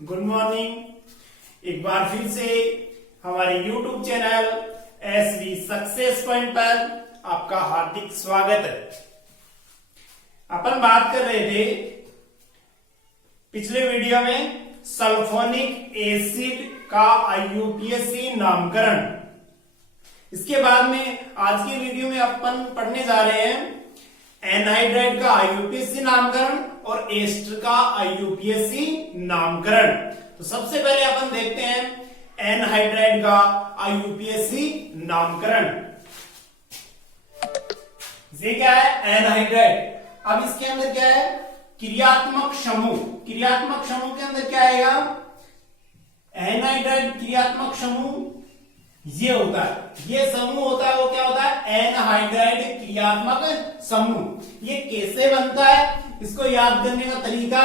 Good morning. एक बार फिर से हमारे YouTube channel SV success point पर आपका हार्दिक स्वागत है। अपन बात कर रहे थे पिछले वीडियो में सल्फोनिक एसिड का IUPAC नामकरण। इसके बाद में आज के वीडियो में अपन पढ़ने जा रहे हैं एनहाइड्राइड का IUPAC नामकरण और एस्टर का IUPAC नामकरण। तो सबसे पहले अपन देखते हैं एनहाइड्राइड का IUPAC नामकरण। ये क्या है? एनहाइड्राइड। अब इसके अंदर क्या है? क्रियात्मक समूह। क्रियात्मक समूह के अंदर क्या आएगा? एनहाइड्राइड क्रियात्मक समूह ये होता है, ये समूह होता है, वो क्या होता है? एनहाइड्राइड क्रियात्मक समूह। ये कैसे बनता है इसको याद करने का तरीका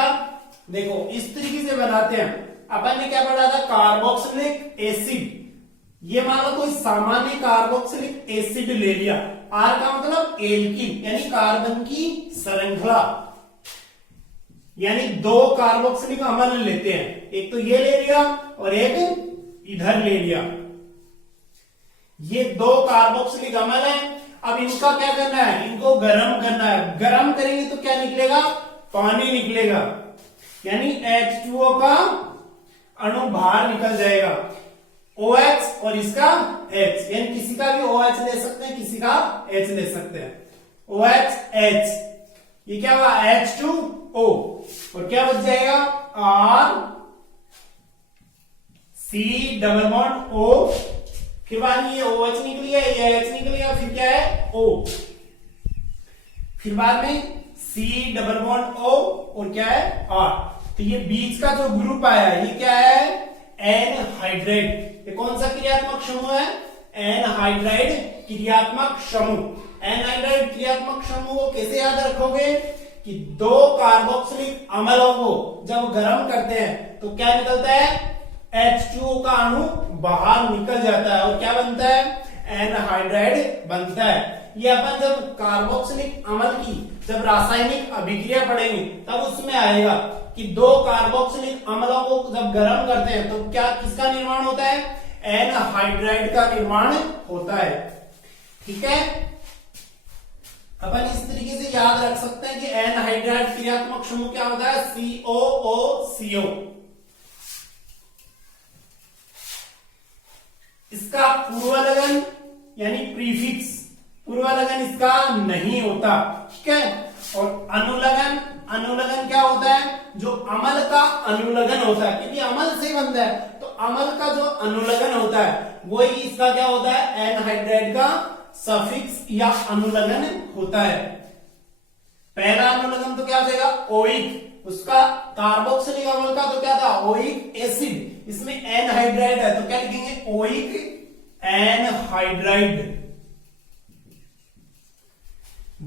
देखो, इस तरीके से बनाते हैं। अपन ने क्या पढ़ा था? Carboxylic acid. ये मान लो कोई सामान्य कार्बोक्सिलिक एसिड ले लिया। आर का मतलब एल्कीन यानी कार्बन की श्रृंखला, यानी दो कार्बोक्सिलिक अम्ल लेते हैं, एक तो ये ले लिया और एक इधर ले लिया। ये दो कार्बोक्सिलिक अम्ल है। अब इनका क्या करना है? इनको गर्म करना है। गर्म करेंगे तो क्या निकलेगा? पानी निकलेगा, यानी H2O का अणु बाहर निकल जाएगा। OH और इसका H, यानी किसी का भी OH ले सकते हैं, किसी का H ले सकते हैं। OH H, ये क्या हुआ? H2O और क्या बच जाएगा? R C double bond O। फिर बाद ये OH निकल गया, ये H निकल गया, फिर क्या है? O। फिर बाद में C डबल बॉन्ड O और क्या है? R। तो ये बीच का जो ग्रुप आया ये क्या है? एनहाइड्राइड। ये कौन सा क्रियात्मक समूह है? एनहाइड्राइड क्रियात्मक समूह। एनहाइड्राइड क्रियात्मक समूह को कैसे याद रखोगे कि दो कार्बोक्सिलिक अम्लों को जब गर्म करते हैं तो क्या निकलता है? H2O का अणु बाहर निकल जाता है और क्या बनता है? एनहाइड्राइड बनता है। ये अपन जब कार्बोक्सिलिक अम्ल की जब रासायनिक अभिक्रिया पढ़ेंगे तब उसमें आएगा कि दो कार्बोक्सिलिक अम्लों को जब गर्म करते हैं तो क्या किसका निर्माण होता है? एनहाइड्राइड का निर्माण होता है। ठीक है, अपन इस तरीके से याद रख सकते हैं कि एनहाइड्राइड क्रियात्मक समूह क्या होता है? COOCO। इसका पूर्वलगन यानी प्रीफिक्स, पूर्वलगन इसका नहीं होता। ठीक है, और अनुलगन, अनुलगन क्या होता है? जो अम्ल का अनुलगन होता है, क्योंकि अम्ल से बनता है तो अम्ल का जो अनुलगन होता है वही इसका क्या होता है? एनहाइड्राइड का सफिक्स या अनुलगन होता है। पहला अनुलगन तो क्या हो जाएगा? ओइक। उसका कार्बोक्सिलिक अम्ल का तो क्या था? Oic acid. इसमें एनहाइड्राइड है तो क्या लिखेंगे? Oic anhydride.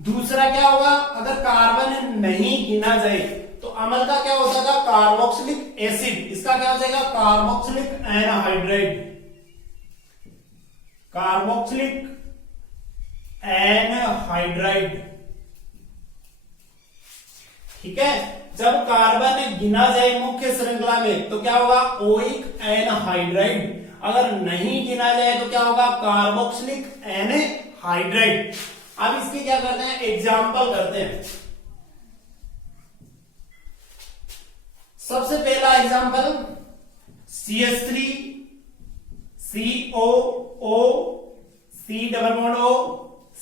दूसरा क्या होगा? अगर कार्बन नहीं गिना जाए तो अम्ल का क्या होता था? Carboxylic acid. इसका क्या हो जाएगा? Carboxylic anhydride. Carboxylic anhydride. ठीक है, जब कार्बन गिना जाए मुख्य श्रृंखला में तो क्या होगा? Oic anhydride. अगर नहीं गिना जाए तो क्या होगा? Carboxylic anhydride. अब इसके क्या करते हैं? एग्जाम्पल करते हैं। सबसे पहला example CH3 COO C double bond O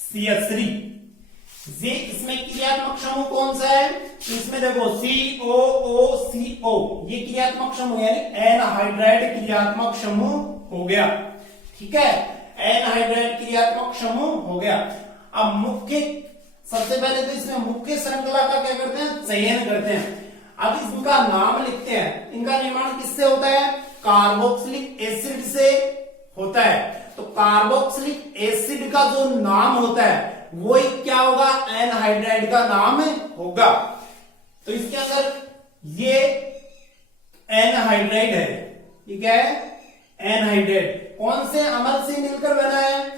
CH3। ये इसमें क्रियात्मक समूह कौन सा है? इसमें देखो COOCO, ये क्रियात्मक समूह यानी एनहाइड्राइड क्रियात्मक समूह हो गया। ठीक है, एनहाइड्राइड क्रियात्मक समूह हो गया। अब मुख्य, सबसे पहले तो इसमें मुख्य श्रृंखला का क्या करते हैं? चयन करते हैं। अब इनका नाम लिखते हैं। इनका निर्माण किससे होता है? कार्बोक्सिलिक एसिड से होता है। तो कार्बोक्सिलिक एसिड का जो नाम होता है वो क्या होगा? एनहाइड्राइड का नाम होगा। तो इसके अंदर ये एनहाइड्राइड है। ये क्या है? एनहाइड्राइड। कौन से अम्ल से मिलकर बना है?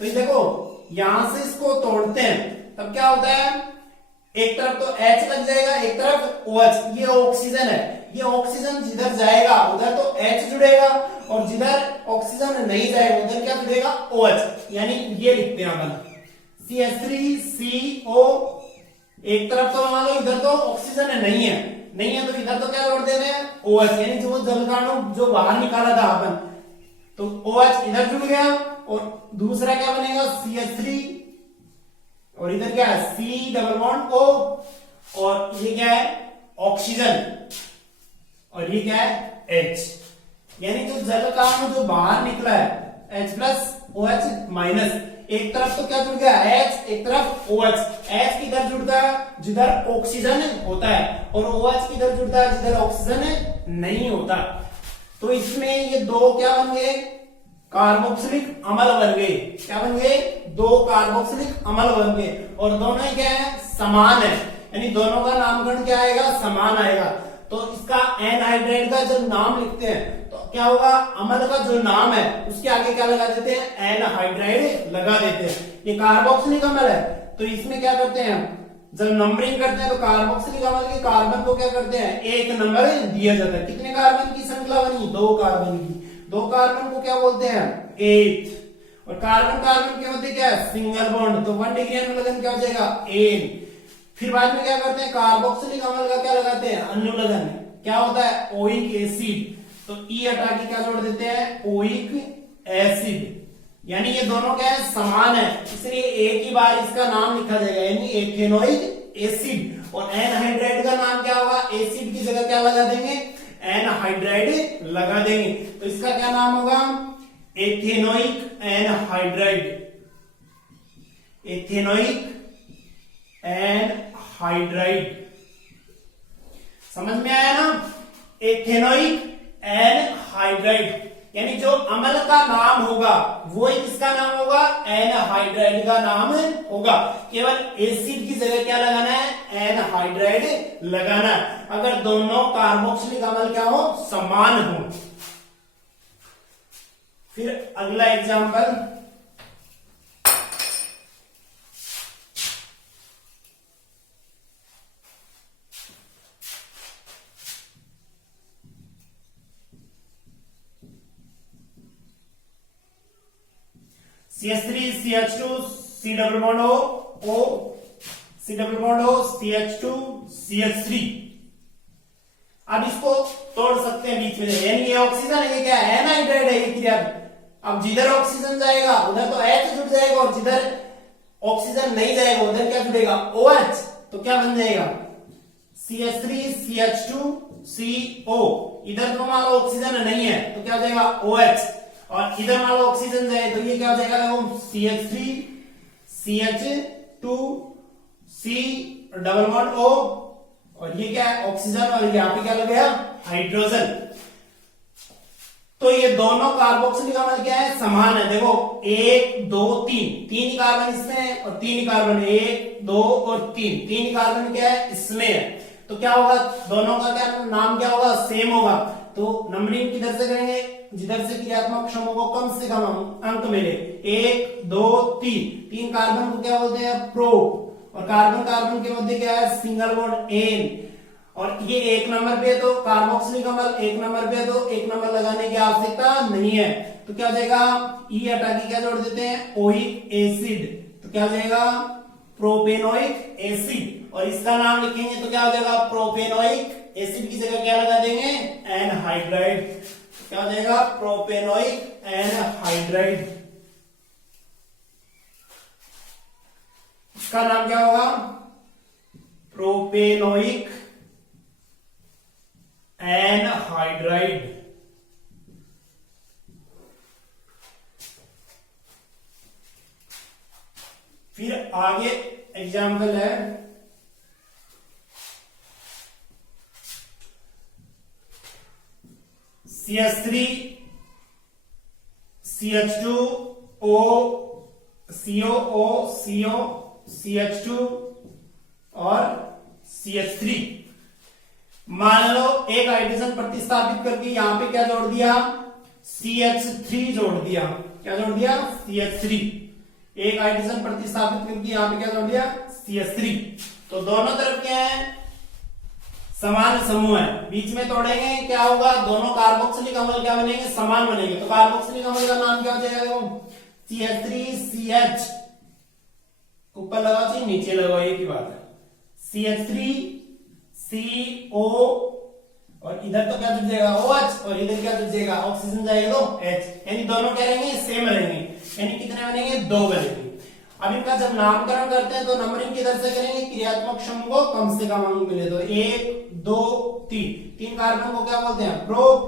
तो ये देखो, यहां से इसको तोड़ते हैं तब क्या होता है? एक तरफ तो H लग जाएगा, एक तरफ OH। ये ऑक्सीजन है, ये ऑक्सीजन जिधर जाएगा उधर तो H जुड़ेगा, और जिधर ऑक्सीजन नहीं जाएगा उधर क्या जुड़ेगा, OH। यानी ये लिखते हैं अपन CH3CO। एक तरफ तो मान लो इधर तो ऑक्सीजन नहीं है, नहीं है तो इधर तो क्या जोड़ देते हैं, OH। यानी जो जलकाणु जो बाहर निकाला था अपन, तो OH इधर जुड़ गया, और दूसरा क्या बनेगा CH3, और इधर क्या है C डबल बॉन्ड O, और ये क्या है ऑक्सीजन, और ये क्या है H। यानी जो जलकाणु जो बाहर निकला है H प्लस OH माइनस, एक तरफ तो क्या जुड़ गया H, एक तरफ OH। H किधर जुड़ता है, जिधर ऑक्सीजन होता है, और OH किधर जुड़ता है, जिधर ऑक्सीजन नहीं होता। तो इसमें ये दो क्या बन गए, कार्बोक्सिलिक अम्ल बन गए। क्या बन गए, दो कार्बोक्सिलिक अम्ल बन गए, और दोनों ही क्या है, समान है। यानी दोनों का नामकरण क्या आएगा, समान आएगा। तो इसका एनहाइड्राइड का जब नाम लिखते हैं तो क्या होगा, अम्ल का जो नाम है उसके आगे क्या लगा देते हैं, एनहाइड्राइड लगा देते हैं। ये कार्बोक्सिलिक अम्ल है, तो इसमें क्या करते हैं, जब नंबरिंग करते हैं तो कार्बोक्सिलिक अम्ल के कार्बन को क्या करते हैं, एक नंबर दिया जाता है। कितने कार्बन की श्रृंखला बनी, दो कार्बन की। दो कार्बन को क्या बोलते हैं, 8। और कार्बन कार्बन के मध्य क्या है, सिंगल बॉन्ड, तो 1 डिग्री अनुलग्न क्या हो जाएगा, N। फिर बाद में क्या करते हैं, कार्बोक्सिलिक अम्ल का क्या लगाते हैं, अनुलग्न। क्या होता है, ओइक एसिड। तो E हटा के क्या जोड़ देते हैं, ओइक एसिड। यानी ये दोनों क्या है, समान है, इसलिए एक ही बार इसका नाम लिखा जाएगा, यानी एथेनोइक एसिड। और एनहाइड्राइड का नाम क्या होगा, एसिड की जगह क्या लगा देंगे, एनहाइड्राइड लगा देंगे। तो इसका क्या नाम होगा, एथेनोइक एनहाइड्राइड। एथेनोइक एनहाइड्राइड, समझ में आया ना, एथेनोइक एनहाइड्राइड। यानी जो अम्ल का नाम होगा वो ही किसका नाम होगा, एनहाइड्राइड का नाम होगा। केवल एसिड की जगह क्या लगाना है, एनहाइड्राइड लगाना है, अगर दोनों कार्बोक्सिलिक अम्ल क्या हो, समान हो। फिर अगला example, CH3 CH2 C double bond O, C double bond O CH2 CH3। अब इसको तोड़ सकते हैं बीच में, यानी ये ऑक्सीजन है, ये क्या है, एनहाइड्राइड है, ये क्रिया। अब जिधर ऑक्सीजन जाएगा उधर तो H जुड़ जाएगा, और जिधर ऑक्सीजन नहीं जाएगा उधर क्या जुड़ेगा, OH। तो क्या बन जाएगा, CH3 CH2 CO। इधर तो मान लो ऑक्सीजन नहीं है तो क्या हो जाएगा, OH। और इधर मान लो ऑक्सीजन जाए तो ये क्या हो जाएगा, CH3 CH2 C double bond O, और ये क्या है ऑक्सीजन, और यहाँ पे क्या लग गया, हाइड्रोजन। तो ये दोनों कार्बोक्सिलिक अम्ल क्या है, समान है। देखो 1 2 3, 3 ही कार्बन इसमें है और 3 ही कार्बन, 1 2 और 3, 3 ही कार्बन क्या है, इसमें है। तो क्या होगा, दोनों का क्या नाम क्या होगा, सेम होगा। तो नंबरिंग किधर से करेंगे, जिधर से क्रियात्मक समूह को कम से कम अंक मिले, 1 2 3। 3 कार्बन को क्या बोलते हैं, प्रो, और कार्बन कार्बन के मध्य क्या है, सिंगल बॉन्ड N। और ये 1 नंबर पे है तो कार्बोक्सिलिक अम्ल 1 नंबर पे है तो 1 नंबर लगाने की आवश्यकता नहीं है। तो क्या हो जाएगा, E हटा के क्या जोड़ देते हैं, ओइक एसिड। तो क्या हो जाएगा, प्रोपेनोइक एसिड। और इसका नाम लिखेंगे तो क्या हो जाएगा, प्रोपेनोइक एसिड की जगह क्या लगा देंगे, एनहाइड्राइड। क्या हो जाएगा, प्रोपेनोइक एनहाइड्राइड। इसका नाम क्या होगा, प्रोपेनोइक एनहाइड्राइड। फिर आगे एग्जाम्पल है CH3 CH2 O CO CO CH2 और CH3। मान लो एक हाइड्रोजन प्रतिस्थापित करके यहां पे क्या जोड़ दिया, CH3 जोड़ दिया। क्या जोड़ दिया, CH3। एक हाइड्रोजन प्रतिस्थापित करके यहां पे क्या जोड़ दिया, CH3। तो दोनों तरफ क्या है, समान समूह है, बीच में तोड़ेंगे क्या होगा, दोनों कार्बोक्सिलिक अम्ल क्या बनेंगे, समान बनेंगे। तो कार्बोक्सिलिक अम्ल का नाम क्या हो जाएगा, देखो CH3CH, ऊपर लगाओ चाहिए नीचे लगाओ, एक ही बात है, CH3CO, और इधर तो क्या जुड़ जाएगा OH, और इधर क्या जुड़ जाएगा, ऑक्सीजन जाएगा तो H, यानी दोनों क्या रहेंगे, सेम रहेंगे, यानी कितने बनेंगे, 2 बनेंगे। अब इनका जब नामकरण करते हैं तो नंबरिंग किधर से करेंगे, क्रियात्मक समूह को कम से कम अंक मिले तो 1 2 3, 3 कार्बन को क्या बोलते हैं, प्रोप,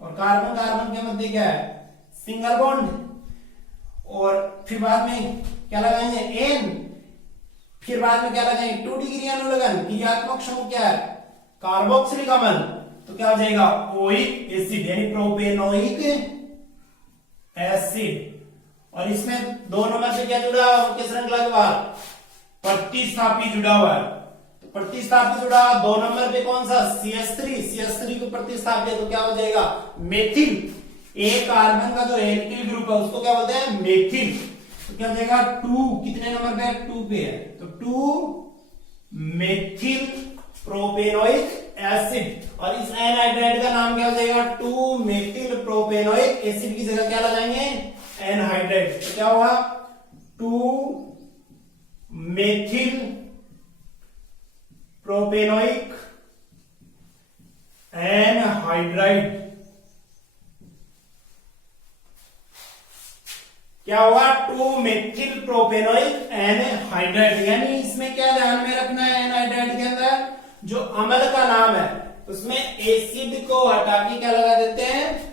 और कार्बन कार्बन के मध्य क्या है, सिंगल बॉन्ड, और फिर बाद में क्या लगाएंगे एन, फिर बाद में क्या लगाएंगे 2 डिग्री अनुलग्न। क्रियात्मक समूह क्या है, कार्बोक्सिलिक अम्ल, तो क्या हो जाएगा ओइक एसिड, यानी प्रोपेनोइक एसिड। और इसमें 2 नंबर से क्या जुड़ा है, उनके श्रृंखला के बाद प्रतिस्थापी जुड़ा हुआ है, तो प्रतिस्थापी जुड़ा 2 नंबर पे कौन सा, CH3 को प्रतिस्थापी है तो क्या हो जाएगा मेथिल। एक कार्बन का जो एल्किल ग्रुप है उसको क्या बोलते हैं, मेथिल, तो क्या हो जाएगा 2, कितने नंबर पे है, 2 पे है, तो 2 मेथिल प्रोपेनोइक एसिड। और इस एनहाइड्राइड का नाम क्या हो जाएगा, 2 मेथिल प्रोपेनोइक एसिड की जगह क्या लगाएंगे, एनहाइड्राइड, तो क्या हुआ 2 मेथिल प्रोपेनोइक एनहाइड्राइड, क्या हुआ 2 मेथिल प्रोपेनोइक एनहाइड्राइड। यानी इसमें क्या ध्यान में रखना है, एनहाइड्राइड के अंदर जो अम्ल का नाम है उसमें एसिड को हटा के क्या लगा देते हैं,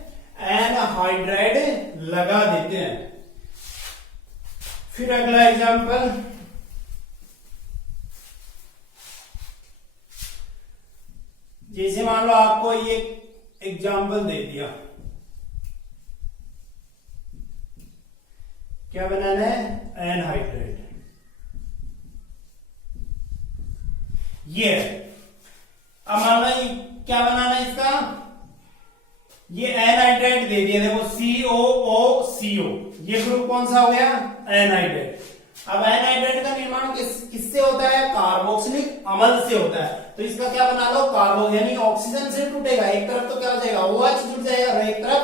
एनहाइड्राइड लगा देते हैं। फिर अगला एग्जांपल, जैसे मान लो आपको ये एग्जांपल दे दिया, क्या बनाना है, एनहाइड्राइड, ये अब मान लो क्या बनाना है इसका, ये एनहाइड्राइड दे दिया, देखो COO, ये ग्रुप कौन सा हो गया, एनहाइड्राइड। अब एनहाइड्राइड का निर्माण किससे होता है, कार्बोक्सिलिक अम्ल से होता है, तो इसका क्या बना लो, कार्बो, यानी ऑक्सीजन से टूटेगा, एक तरफ तो क्या हो जाएगा OH जुड़ जाएगा और एक तरफ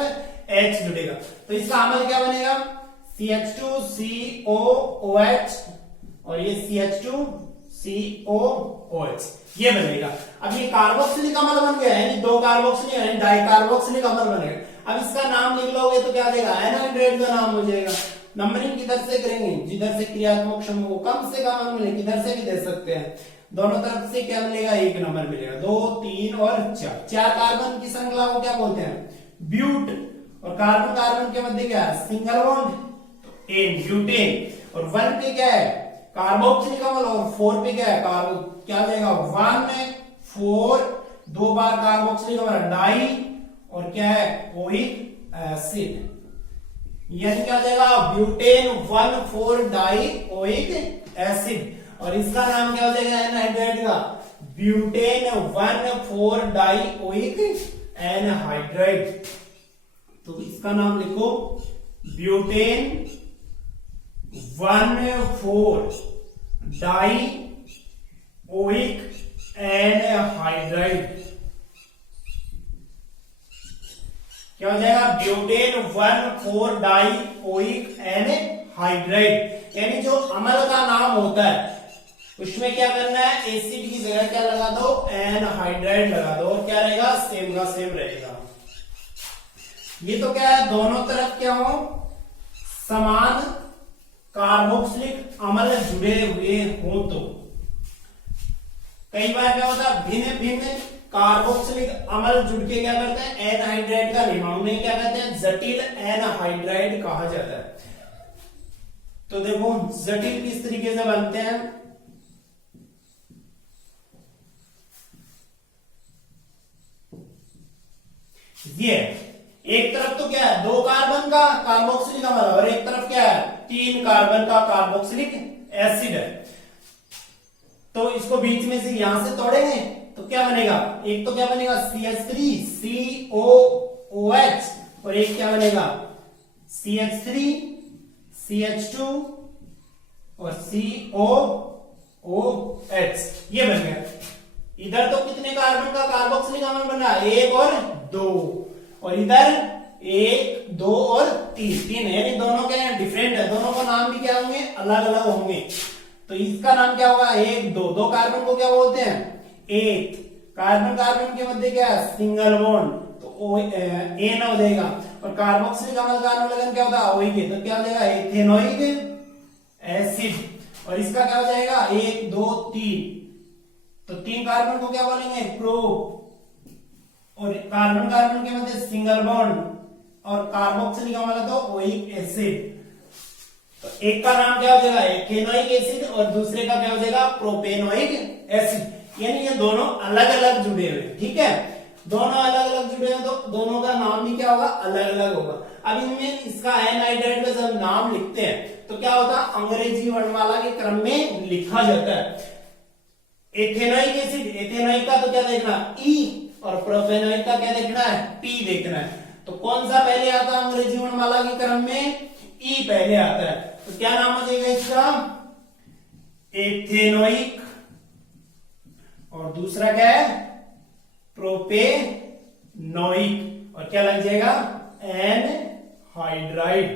H जुड़ेगा, तो इसका अम्ल क्या बनेगा, CH2COOH, और ये CH2COOH, ये बनेगा। अब ये कार्बोक्सिलिक अम्ल बन गया, यानी 2 कार्बोक्सिलिक यानी डाइकार्बोक्सिलिक अम्ल बन गया। अब इसका नाम लिख लोगे तो क्या आ जाएगा, एनहाइड्राइड का नाम हो जाएगा। नंबरिंग किधर से करेंगे, जिधर से क्रियात्मक समूह को कम से कम अंक मिले, किधर से भी दे सकते हैं, दोनों तरफ से क्या मिलेगा, 1 नंबर मिलेगा, 2 3 और 4 कार्बन की श्रृंखला को क्या बोलते हैं, ब्यूट, और कार्बन कार्बन के मध्य क्या है, सिंगल बॉन्ड, एन ब्यूटेन, और 1 पे क्या है, कार्बोक्सिलिक अम्ल, और 4 पे क्या है, कार्बो, क्या हो जाएगा 1 4, 2 बार कार्बोक्सिलिक अम्ल डाई, और क्या है ओइक एसिड, यानी क्या हो जाएगा ब्यूटेन 1,4 डाई ओइक एसिड, और इसका नाम क्या हो जाएगा एनहाइड्राइड का, ब्यूटेन 1,4 डाई ओइक एनहाइड्राइड। तो इसका नाम लिखो ब्यूटेन 1,4 डाई ओइक एनहाइड्राइड, क्या हो जाएगा ब्यूटेन 1,4 डाई ओइक एनहाइड्राइड। यानी जो अम्ल का नाम होता है उसमें क्या करना है, एसिड की जगह क्या लगा दो, एनहाइड्राइड लगा दो, और क्या रहेगा, सेम का सेम रहेगा। ये तो क्या है, दोनों तरफ क्या हो, समान कार्बोक्सिलिक अम्ल जुड़े हुए हो। तो कई बार क्या होता है, भिन्न भिन्न कार्बोक्सिलिक अम्ल जुड़ के क्या करते हैं, एनहाइड्राइड का निर्माण, उन्हें क्या कहते हैं, जटिल एनहाइड्राइड कहा जाता है। तो देखो जटिल किस तरीके से बनते हैं, ये एक तरफ तो क्या है 2 कार्बन का कार्बोक्सिलिक अम्ल, और एक तरफ क्या है 3 कार्बन का कार्बोक्सिलिक एसिड है। तो इसको बीच में से यहां से तोड़ेंगे तो क्या बनेगा, एक तो क्या बनेगा CH3COOH, और एक क्या बनेगा CH3CH2 और COOH। ओ एच, ये बन गया। इधर तो कितने कार्बन का कार्बोक्सिलिक अम्ल बना, एक और दो, और इधर एक दो और तीन, तीन है, यानी दोनों क्या है डिफरेंट है, दोनों का नाम भी क्या होंगे अलग अलग होंगे। तो इसका नाम क्या होगा एक दो, दो कार्बन को क्या बोलते हैं एक, कार्बन कार्बन के मध्य क्या है सिंगल बॉन्ड, तो ओ एन हो जाएगा, और कार्बोक्सिलिक अम्ल का अनुलग्न क्या होता है ओइक, तो क्या हो जाएगा एथेनोइक एसिड, और इसका क्या हो जाएगा एक दो तीन, तो तीन कार्बन को क्या बोलेंगे प्रो, और कार्बन कार्बन के मध्य सिंगल बॉन्ड, और कार्बोक्सिलिक अम्ल तो ओइक एसिड, तो एक का नाम क्या हो जाएगा एथेनोइक एसिड और दूसरे का क्या हो जाएगा प्रोपेनोइक एसिड, यानी ये दोनों अलग अलग जुड़े हुए, ठीक है, दोनों अलग अलग जुड़े हैं तो दोनों का नाम भी क्या होगा अलग अलग होगा। अब इनमें इसका एनहाइड्राइड का जब नाम लिखते हैं तो क्या होता है अंग्रेजी वर्णमाला के क्रम में लिखा जाता है। एथेनोइक एसिड, एथेनोइक का तो क्या देखना ई, और प्रोपेनोइक का क्या देखना है पी देखना है, तो कौन सा पहले आता है अंग्रेजी वर्णमाला के क्रम में ई पहले आता है, तो क्या नाम हो जाएगा इसका एथेनोइक, और दूसरा क्या है प्रोपेनोइक, और क्या लग जाएगा एनहाइड्राइड,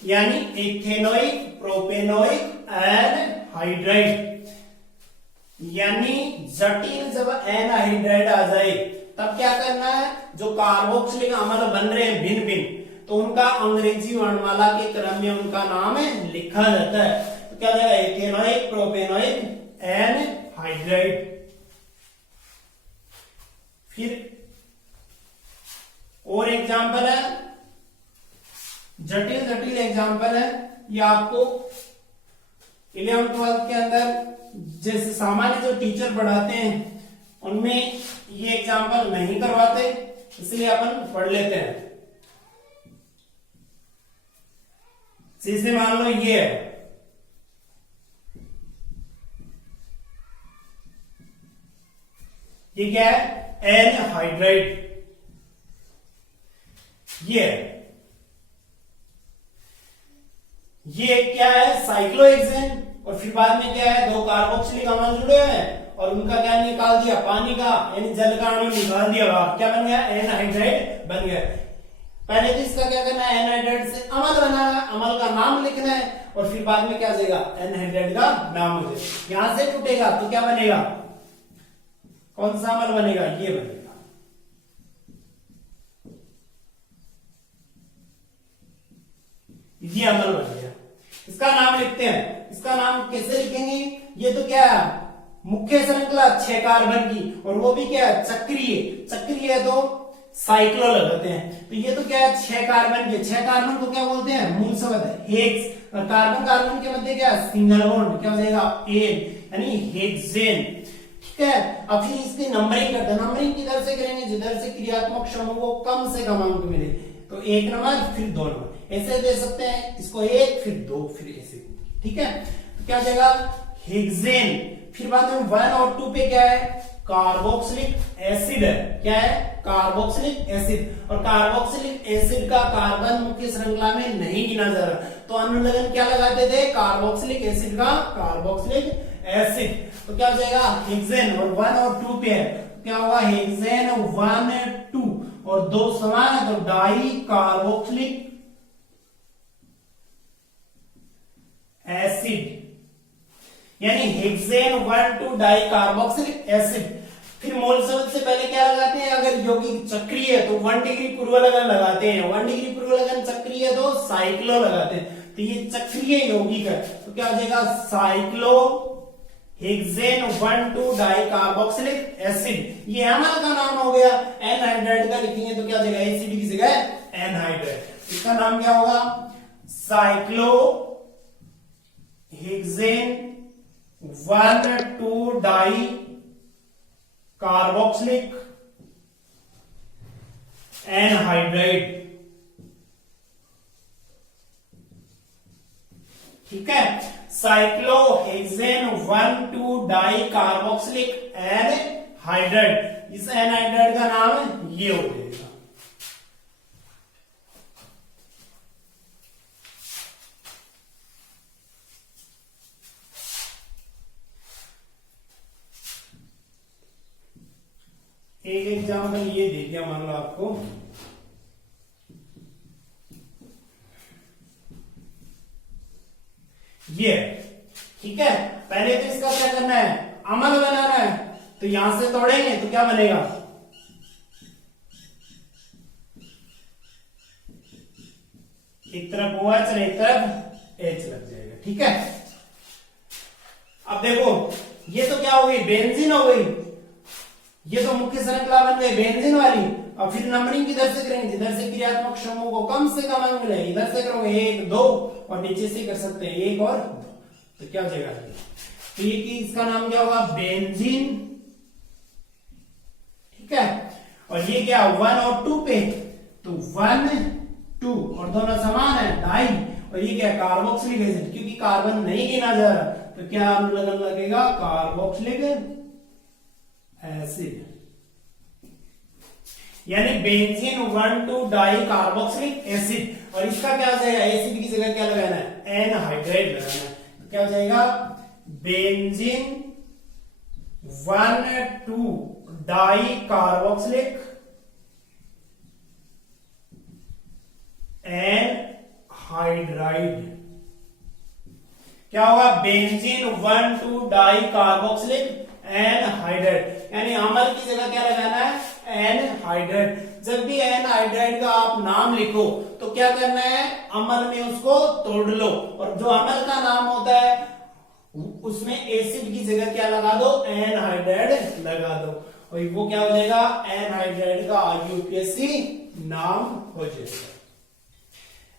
यानी एथेनोइक प्रोपेनोइक एनहाइड्राइड, यानी जटिल जब एनहाइड्राइड आ जाए तब क्या करना है जो कार्बोक्सिलिक अम्ल बन रहे हैं भिन्न भिन्न, तो उनका अंग्रेजी वर्णमाला के क्रम में उनका नाम लिखा जाता है, तो क्या जाएगा एथेनोइक प्रोपेनोइक एनहाइड्राइड। फिर और एग्जांपल है, जटिल जटिल एग्जांपल है, ये आपको 11th 12th के अंदर जैसे सामान्य जो टीचर पढ़ाते हैं उनमें ये एग्जांपल नहीं करवाते, इसलिए अपन पढ़ लेते हैं। जैसे मान लो ये है, ये क्या है एनहाइड्राइड, ये क्या है साइक्लोहेक्सेन, और फिर बाद में क्या है दो कार्बोक्सिलिक अम्ल जुड़े हुए हैं और उनका क्या निकाल दिया पानी का यानी जल का अणु निकाल दिया, क्या बन गया एनहाइड्राइड बन गया। पहले तो इसका क्या करना है एनहाइड्राइड से अम्ल बनाना है, अम्ल का नाम लिखना है, और फिर बाद में क्या जाएगा एनहाइड्राइड का नाम हो जाएगा, यहां से टूटेगा तो क्या बनेगा कौन सा अम्ल बनेगा ये बनेगा, ये अम्ल बन गया। इसका नाम लिखते हैं, इसका नाम कैसे लिखेंगे, ये तो क्या है मुख्य श्रृंखला 6 कार्बन की, और वो भी क्या है चक्रीय, चक्रीय है तो साइक्लो लगाते हैं, तो ये तो क्या है 6 कार्बन के, 6 कार्बन को क्या बोलते हैं मूल शब्द हेक्स, और कार्बन कार्बन के मध्य क्या सिंगल बॉन्ड क्या हो जाएगा एन यानी हेक्सेन, ठीक है। अब फिर इसकी नंबरिंग करते हैं, नंबरिंग किधर से करेंगे जिधर से क्रियात्मक समूह को कम से कम अंक मिले, तो 1 नंबर फिर 2 नंबर ऐसे दे सकते हैं, इसको 1 फिर 2 फिर ऐसे, ठीक है। तो क्या हो जाएगा हेक्सेन, फिर बाद में 1 और 2 पे क्या है कार्बोक्सिलिक एसिड है, क्या है कार्बोक्सिलिक एसिड, और कार्बोक्सिलिक एसिड का कार्बन मुख्य श्रृंखला में नहीं गिना जा रहा, तो अनुलग्न क्या लगाते थे कार्बोक्सिलिक एसिड का कार्बोक्सिलिक एसिड, तो क्या हो जाएगा हेक्सेन, और 1 और 2 पे है क्या होगा हेक्सेन 1 2, और 2 समान है तो डाई कार्बोक्सिलिक एसिड, यानी हेक्सेन 1 2 डाई कार्बोक्सिलिक एसिड। फिर मोल शब्द से पहले क्या लगाते हैं, अगर यौगिक चक्रीय है तो 1 डिग्री पूर्व लगन लगाते हैं, 1 डिग्री पूर्व लगन चक्रीय है तो साइक्लो लगाते हैं, तो ये चक्रीय यौगिक है तो क्या हो जाएगा cyclo hexane 1 2 di carboxylic acid, ये अम्ल का नाम हो गया। एनहाइड्राइड का लिखेंगे तो क्या हो जाएगा एसिड की जगह एनहाइड्राइड, इसका नाम क्या होगा cyclo hexane 1 2 di carboxylic anhydride, ठीक है। साइक्लोहेक्सेन 1 2 डाई कार्बोक्सिलिक एनहाइड्राइड, इस एनहाइड्राइड का नाम ये हो जाएगा। एक एग्जाम्पल ये दे दिया मान लो आपको, ये ठीक है। पहले तो इसका क्या करना है, अमल बनाना है। तो यहां से तोड़ेंगे तो क्या बनेगा, एक तरफ OH और एक तरफ H लग जाएगा, ठीक है। अब देखो ये तो क्या हो गई, बेंजीन हो गई। ये तो मुख्य श्रृंखला बन गई बेंजीन वाली। अब फिर नंबरिंग किधर से करेंगे, जिधर से क्रियात्मक समूह को कम से कम अंक मिले इधर से करोगे 1 2 और नीचे से कर सकते हैं 1 और 2। तो क्या हो जाएगा, तो ये कि इसका नाम क्या होगा, बेंजीन, ठीक है। और ये क्या 1 और 2 पे, तो 1 2 और दोनों समान है डाई। और ये क्या कार्बोक्सिलिक एसिड, क्योंकि कार्बन नहीं गिना जा रहा तो क्या अनुलग्न लगेगा, कार्बोक्सिलिक एसिड, यानी बेंजीन 1 2 डाई कार्बोक्सिलिक एसिड। और इसका क्या हो जाएगा, एसिड की जगह क्या लगाना है, एनहाइड्राइड लगाना है। तो क्या हो जाएगा, बेंजीन 1 2 डाई कार्बोक्सिलिक एनहाइड्राइड। क्या होगा, बेंजीन 1 2 डाई कार्बोक्सिलिक एनहाइड्राइड, यानी अमल की जगह क्या लगाना है, एनहाइड्राइड। जब भी एनहाइड्राइड का आप नाम लिखो तो क्या करना है, अमल में उसको तोड़ लो और जो अमल का नाम होता है उसमें एसिड की जगह क्या लगा दो, एनहाइड्राइड लगा दो। और वो क्या हो जाएगा, एनहाइड्राइड का IUPAC नाम हो जाएगा।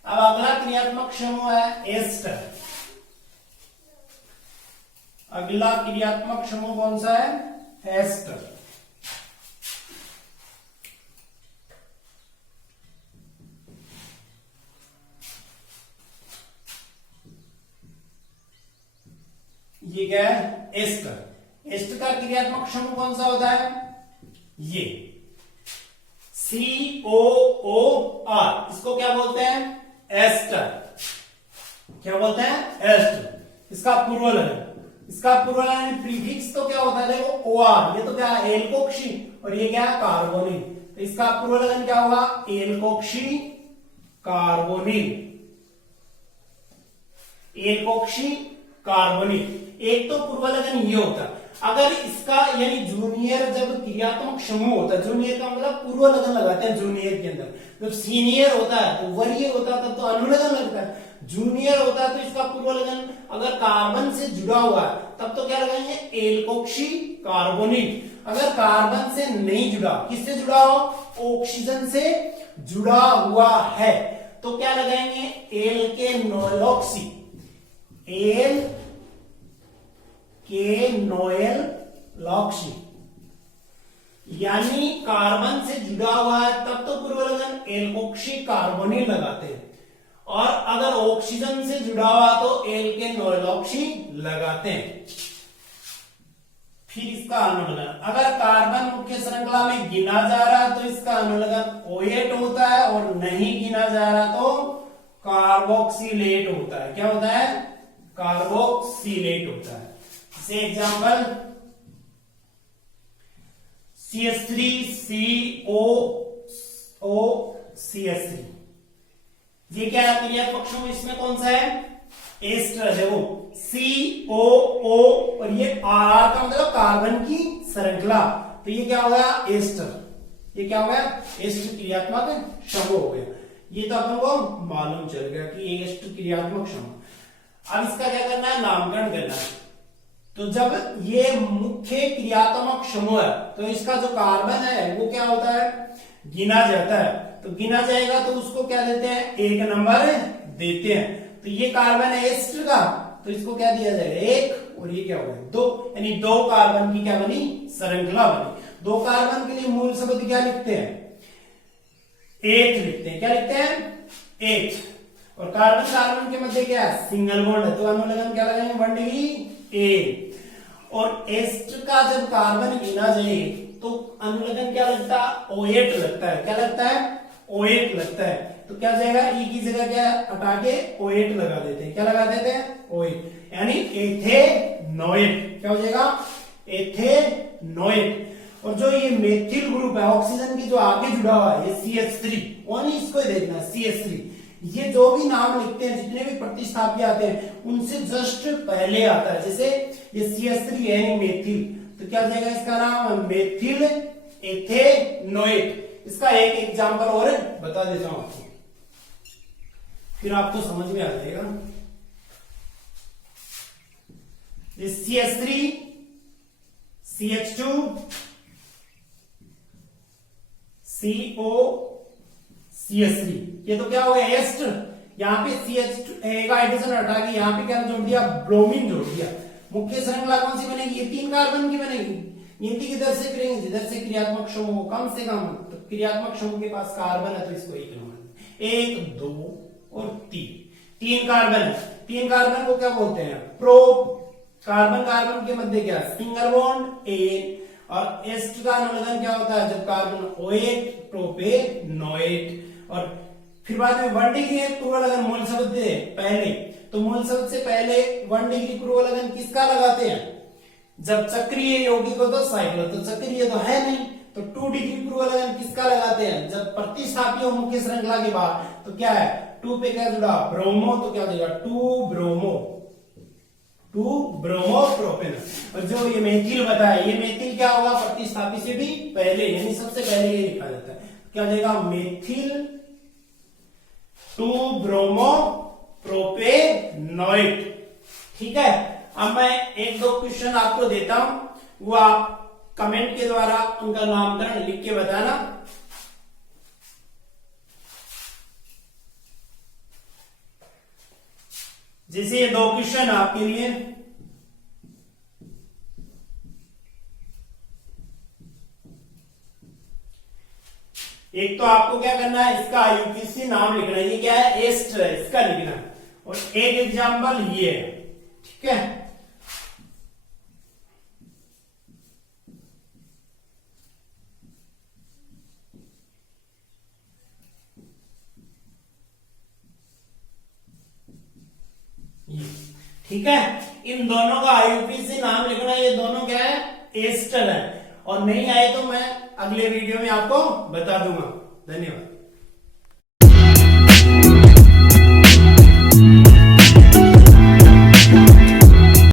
अब अगला क्रियात्मक समूह है एस्टर। अगला क्रियात्मक समूह कौन सा है, एस्टर। ये क्या है, एस्टर। एस्टर का क्रियात्मक समूह कौन सा होता है, ये COOR। इसको क्या बोलते हैं, एस्टर। क्या बोलते हैं, एस्टर। इसका पूर्वलग्न, इसका पूर्वलग्न प्रीफिक्स तो क्या होता है, देखो OR। ये तो क्या है, एल्कोक्सी, और ये क्या है, कार्बोनिल। तो इसका पूर्वलग्न क्या होगा, एल्कोक्सी कार्बोनिल, एल्कोक्सी कार्बोनिल। एक तो पूर्वलग्न ये होता है। अगर इसका यानी जूनियर जब क्रियात्मक समूह होता है, जूनियर का मतलब पूर्वलग्न लगाते हैं जूनियर के अंदर। जब सीनियर होता है तो वरीय होता है, तब तो अनुलग्न लगता है। जूनियर होता है तो इसका पूर्वलग्न अगर कार्बन से जुड़ा हुआ है तब तो क्या लगाएंगे, एल्कोक्सी कार्बोनिल। अगर कार्बन से नहीं जुड़ा, किससे जुड़ा हो, ऑक्सीजन से जुड़ा हुआ है, तो क्या लगाएंगे, एल्केनोलॉक्सी, एल के नोएल लॉक्सी। यानी कार्बन से जुड़ा हुआ है तब तो पूर्वलग्न एल्कोक्सी कार्बोनिल लगाते हैं, और अगर ऑक्सीजन से जुड़ा हुआ तो एल्केनोलॉक्सी लगाते हैं। फिर इसका अनुलग्न, अगर कार्बन मुख्य श्रृंखला में गिना जा रहा है तो इसका अनुलग्न OH होता है, और नहीं गिना जा रहा तो कार्बोक्सिलेट होता है। क्या होता है, कार्बोक्सिलेट होता है। जैसे एग्जांपल CH3COOCH3, ये क्या है, क्रियात्मक समूह इसमें कौन सा है, एस्टर है। वो COO और ये RR का मतलब कार्बन की श्रृंखला, तो ये क्या हो गया, एस्टर। ये क्या हो गया, एस्टर क्रियात्मक समूह हो गया। ये तो अपन को मालूम चल गया कि ये एस्टर क्रियात्मक समूह। अब इसका क्या करना है, नामकरण करना है। तो जब ये मुख्य क्रियात्मक समूह है तो इसका जो कार्बन है वो क्या होता है, गिना जाता है। तो गिना जाएगा तो उसको क्या देते हैं, 1 नंबर देते हैं। तो ये कार्बन है एस्टर का, तो इसको क्या दिया जाएगा, 1, और ये क्या होगा, 2, यानी 2 कार्बन की क्या बनी, श्रृंखला बनी। 2 कार्बन के लिए मूल शब्द क्या लिखते हैं, 8 लिखते हैं। क्या लिखते हैं, 8। और कार्बन कार्बन के मध्य क्या है, सिंगल बॉन्ड है, तो अनुलग्न क्या लगाएंगे, 1 डिग्री A। और एस्टर का जब कार्बन गिना जाए तो अनुलग्न क्या लगता है, OH लगता है। क्या लगता है, OH लगता है। तो क्या जाएगा, E की जगह क्या हटा के OH लगा देते हैं। क्या लगा देते हैं, OH, यानी एथेनोएट। क्या हो जाएगा, एथेनोएट। और जो ये मेथिल ग्रुप है ऑक्सीजन की जो आगे जुड़ा हुआ है ये CH3, ओनली इसको ही देखना है CH3। ये जो भी नाम लिखते हैं जितने भी प्रतिस्थापी आते हैं उनसे जस्ट पहले आता है, जैसे ये CH3 यानी मेथिल, तो क्या जाएगा इसका नाम मेथिल एथेनोएट। इसका एक एग्जांपल और बता देता हूं आपको, फिर आपको समझ में आ जाएगा। CH3 CH2 CO CH3, ये तो क्या हो गया एस्टर। यहाँ पे CH2 का हाइड्रोजन हटा के यहाँ पे क्या जोड़ दिया, ब्रोमीन जोड़ दिया। मुख्य श्रृंखला कौन सी बनेगी, ये 3 कार्बन की बनेगी। गिनती किधर से करेंगे, जिधर से क्रियात्मक समूह कम से कम, तो क्रियात्मक समूह के पास कार्बन है तो इसको 1 नंबर, 1 2 और 3 कार्बन है। 3 कार्बन को क्या बोलते हैं, प्रो। कार्बन कार्बन के मध्य क्या, सिंगल बॉन्ड एन। और एस्ट का अनुलग्न क्या होता है, जब कार्बन OH प्रोपेनोएट। और फिर बाद में 1 डिग्री पूर्वालगन मूल शब्द से पहले, तो मूल शब्द से पहले 1 डिग्री पूर्वालगन किसका लगाते हैं, जब चक्रीय यौगिक हो तो साइक्लो, तो चक्रीय तो है नहीं, तो 2 डिग्री पूर्वालगन किसका लगाते हैं, जब प्रतिस्थापी हो मुख्य श्रृंखला के बाद, तो क्या है 2 पे क्या जुड़ा, ब्रोमो, तो क्या देगा 2 ब्रोमो प्रोपेन। और जो ये मेथिल बताया, ये मेथिल क्या होगा, प्रतिस्थापी से भी पहले, यानी सबसे पहले ये लिखा जाता है, क्या देगा मेथिल 2 ब्रोमो प्रोपेनोएट। ठीक है, अब मैं 1-2 क्वेश्चन आपको देता हूं, वो आप कमेंट के द्वारा उनका नामकरण लिख के बताना। जैसे ये 2 क्वेश्चन आपके लिए, एक तो आपको क्या करना है, इसका IUPAC नाम लिखना है, ये क्या है एस्टर है, इसका लिखना है। और एक एग्जांपल ये है, ठीक है। ठीक है, इन दोनों का IUPAC नाम लिखना है, ये दोनों क्या है एस्टर है। और नहीं आए तो मैं अगले वीडियो में आपको बता दूंगा। धन्यवाद।